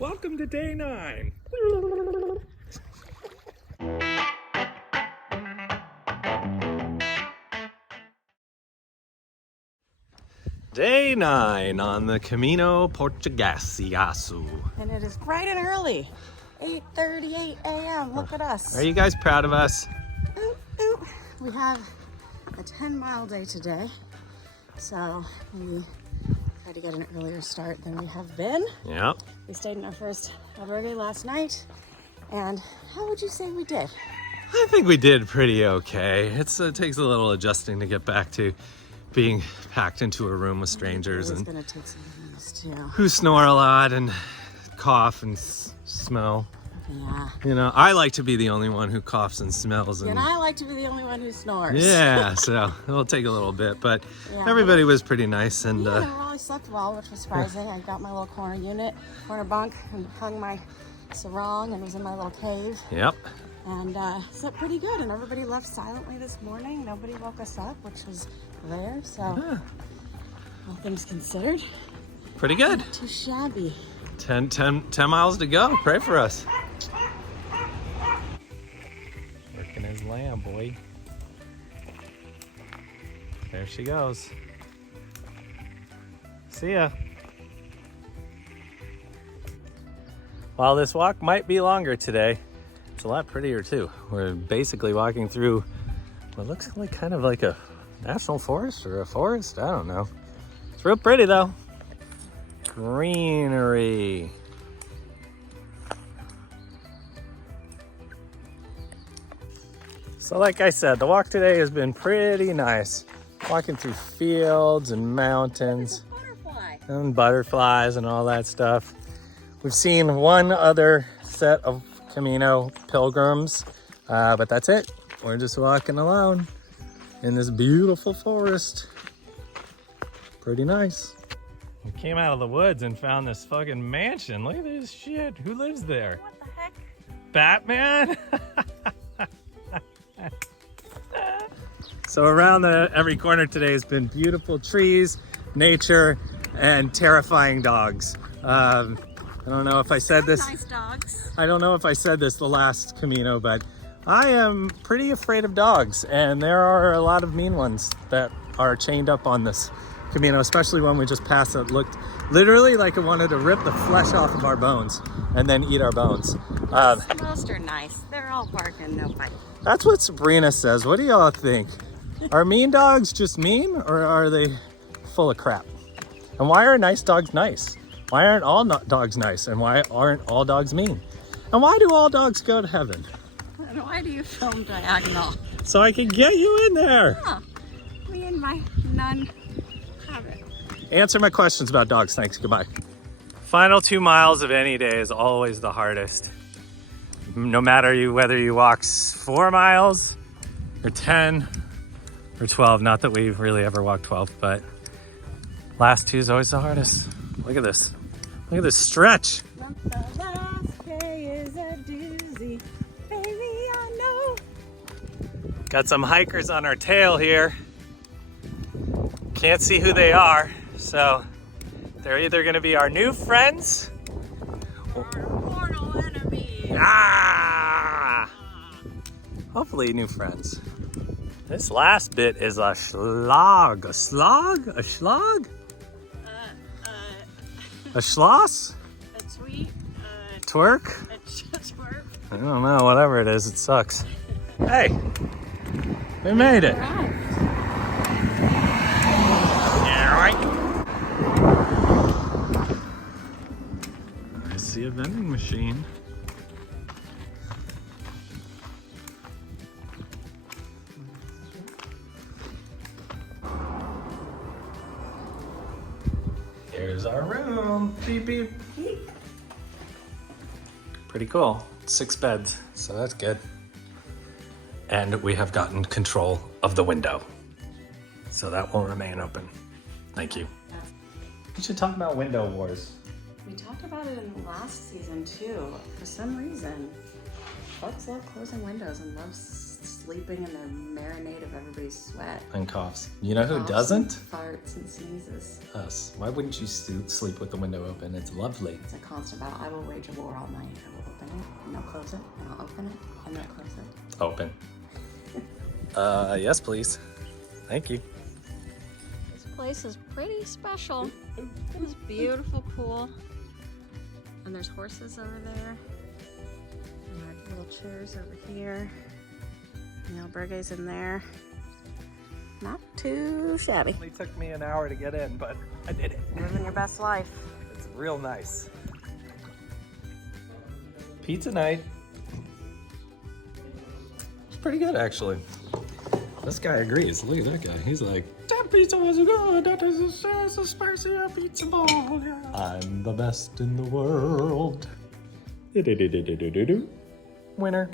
Welcome to day 9. Day 9 on the Camino Portuguese. And it is bright and early. 8:38 a.m. Look at us. Are you guys proud of us? Oop, oop. We have a 10-mile day today. So we tried to get an earlier start than we have been. Yep. We stayed in our first albergue last night. And how would you say we did? I think we did pretty okay. It takes a little adjusting to get back to being packed into a room with strangers It's and gonna take some of this too. who snore a lot and cough and smell. Yeah. You know, I like to be the only one who coughs and smells. And I like to be the only one who snores. Yeah, so it'll take a little bit, but Yeah. everybody was pretty nice. And Yeah, we really slept well, which was surprising. I got my little corner bunk, and hung my sarong and was in my little cave. Yep. And slept pretty good. And everybody left silently this morning. Nobody woke us up, which was rare. So, all things considered, Pretty good. not too shabby. 10 miles to go. Pray for us. Working his lamb, boy. There she goes. See ya. While this walk might be longer today, it's a lot prettier too. We're basically walking through what looks like kind of like a national forest or a forest. I don't know. It's real pretty though. Greenery. So like I said, the walk today has been pretty nice. Walking through fields and mountains Butterfly. and butterflies and all that stuff. We've seen one other set of Camino pilgrims, but that's it. We're just walking alone in this beautiful forest. Pretty nice. We came out of the woods and found this fucking mansion. Look at this shit. Who lives there? What the heck? Batman? So around every corner today has been beautiful trees, nature, and terrifying dogs. I don't know if I said this. Nice dogs. I don't know if I said this the last Camino, but I am pretty afraid of dogs, and there are a lot of mean ones that are chained up on this Camino, especially when we just passed it. Looked literally like it wanted to rip the flesh off of our bones and then eat our bones. Most are nice. They're all barking, no bite. That's what Sabrina says. What do y'all think? Are mean dogs just mean, or are they full of crap? And why are nice dogs nice? Why aren't all dogs nice? And why aren't all dogs mean? And why do all dogs go to heaven? And why do you film diagonal? So I can get you in there. Huh. Me and my nun have it. Answer my questions about dogs. Thanks. Goodbye. Final 2 miles of any day is always the hardest. No matter whether you walk 4 miles or 10 or 12. Not that we've really ever walked 12, but last 2 is always the hardest. Look at this. Look at this stretch. The last day is a doozy. Baby, I know. Got some hikers on our tail here. Can't see who they are, so they're either going to be our new friends Our mortal enemy. Ah! Hopefully new friends. This last bit is a slog. A slog? A slog? A schloss? A tweet. Twerk? A twerk. I don't know, whatever it is, it sucks. Hey, we made it. Yeah, right. I see a vending machine. Here's our room. Beep, beep. Pretty cool. 6 beds, so that's good. And we have gotten control of the window. So that will remain open. Thank you. We should talk about window wars. We talked about it in the last season too. For some reason, folks love closing windows and love just sleeping in their marinade of everybody's sweat. And coughs. You know who Coughs doesn't? and farts and sneezes. Us. Why wouldn't you sleep with the window open? It's lovely. It's a constant battle. I will wage a war all night. I will open it, and I'll close it, and I'll open it, and then I'll close it. Open. Yes, please. Thank you. This place is pretty special. It's beautiful pool. And there's horses over there. And our little chairs over here. And the albergue's in there. Not too shabby. It only took me an hour to get in, but I did it. Living your best life. It's real nice. Pizza night. It's pretty good, actually. This guy agrees. Look at that guy. He's like, that pizza was good. That is a spicy pizza ball. Yeah. I'm the best in the world. Winner.